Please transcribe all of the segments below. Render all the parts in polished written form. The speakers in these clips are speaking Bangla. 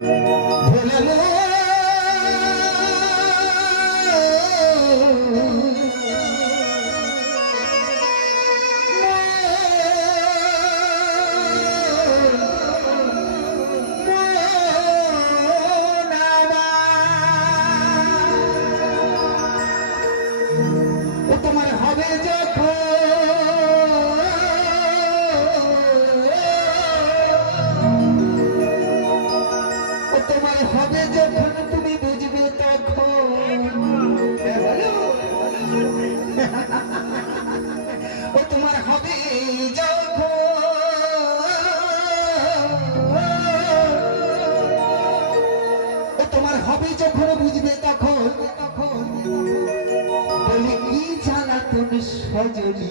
তোমার হবে যখন তোমার হবে যখন তুমি বুঝবে তখন ও তোমার হবে যখন ও তোমার হবে যখন বুঝবে তখন বলে কি জ্বালাতন সজনী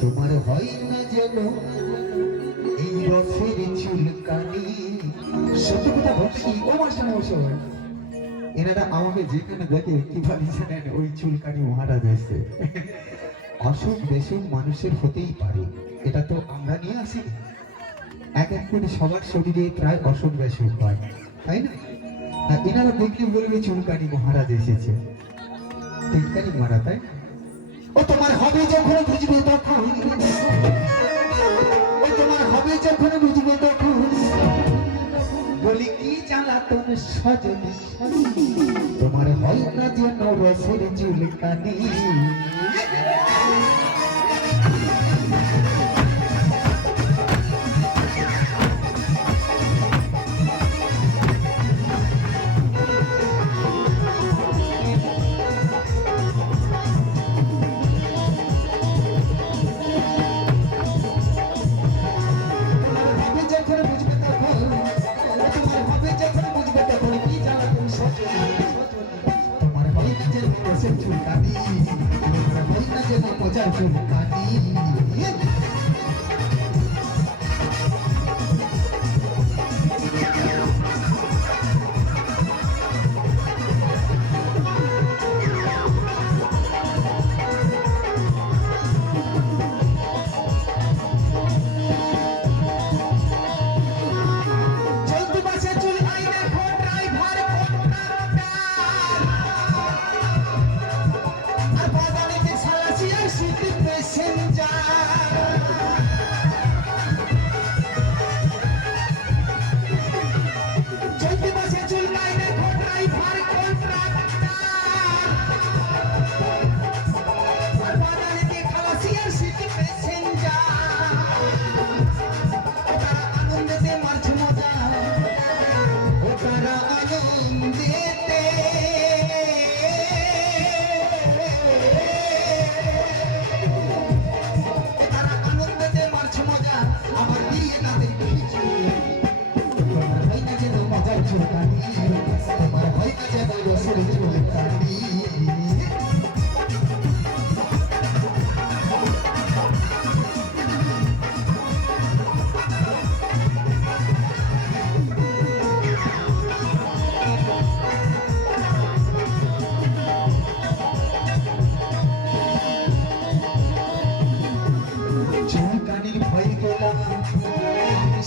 তোমার হয় না যেন এই রসের চুলকানি। সত্যি কথা বলতে কি ও মাসে এনারা আমাকে যেখানে দেখে কি ভাবি জানেন ওই চুলকানি মহারাজ এসে অসুখ বেসুখ মানুষের হতেই পারে, এটা তো আমরা নিয়ে আসি। এক এক করে সবার শরীরে প্রায় অসুখ বেসুখ হয়, তাই না? আর এনারা দেখলে বলবে চুলকানি মহারাজ এসেছে, চুলকানি মারা, তাই না? ও তোমার হবে যখন বুঝবে তখন ও তোমার হবে যখন বুঝবে তখন বলি কি জ্বালাতন সজনী তোমার হয় না যেন রসের চুলকানি। মজার চুলকানি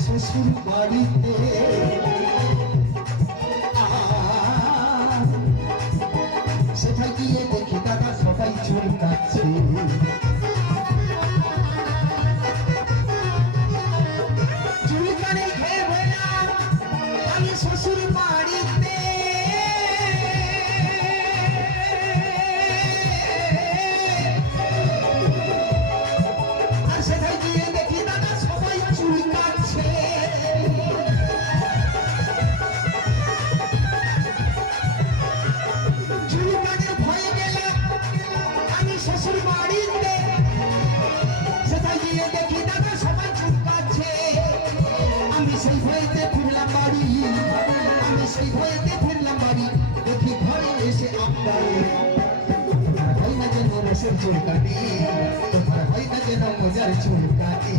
শ্বশুর বাড়িতে সেটা গিয়ে দেখি দাদা সবাই চুলকাচ্ছে চুলকানি খেয়ে হলাম আমি শ্বশুর বাড়িতে আর সেটাই গিয়ে দেখি দাদা সবাই চুলকাচ্ছে সেই ভয়েতে ফিরলাম বাড়ি আমি সেই ভয়েতে ফিরলাম বাড়ি দেখি ঘরে এসে আপনার হয় না যেন রসের চুলকানি তোমার হয় না যেন মজার চুলকানি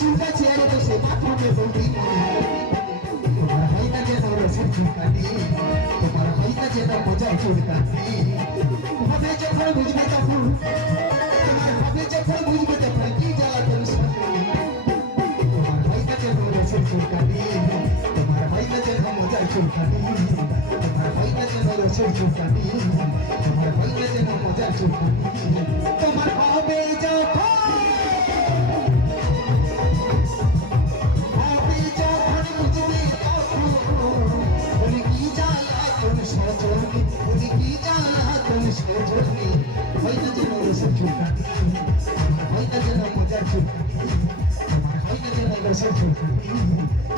চুলটা চেয়ারে বসে বাথরুমে বৌদি তোমার হয় না যেন রসের চুলকানি তোমার হয় না যেন মজার চুলকানি হবে যখন বুঝবে তখন তোমার হবে যখন বুঝবে তখন কি জ্বালাতন স্বামী তোমার হয় না যেন রসের চুলকানি তোমার হয় না যেন মজার চুলকানি তোমার হয় না যেন রসের চুলকানি তোমার হয় না যেন মজার চুলকানি তোমার হবে যখন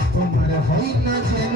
তোমার হয় না যেন